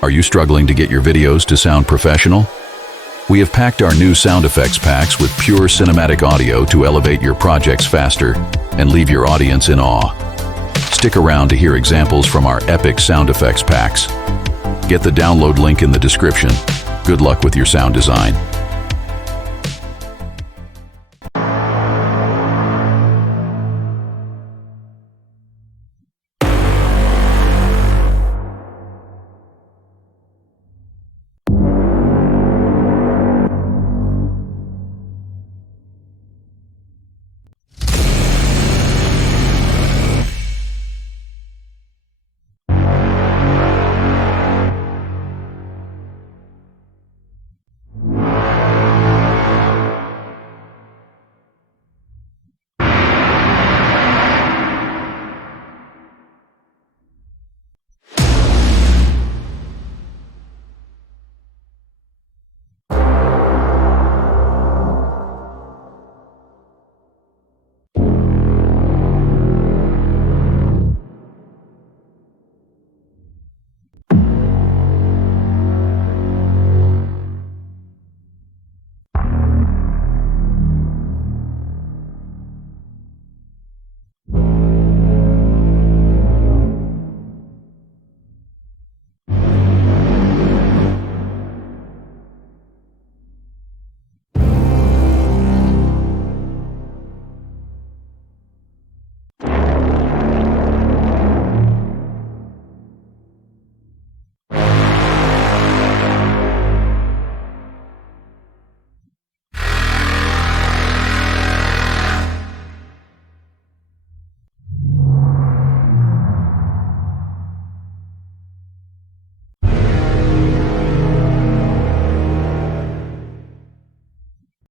Are you struggling to get your videos to sound professional? We have packed our new sound effects packs with pure cinematic audio to elevate your projects faster and leave your audience in awe. Stick around to hear examples from our epic sound effects packs. Get the download link in the description. Good luck with your sound design.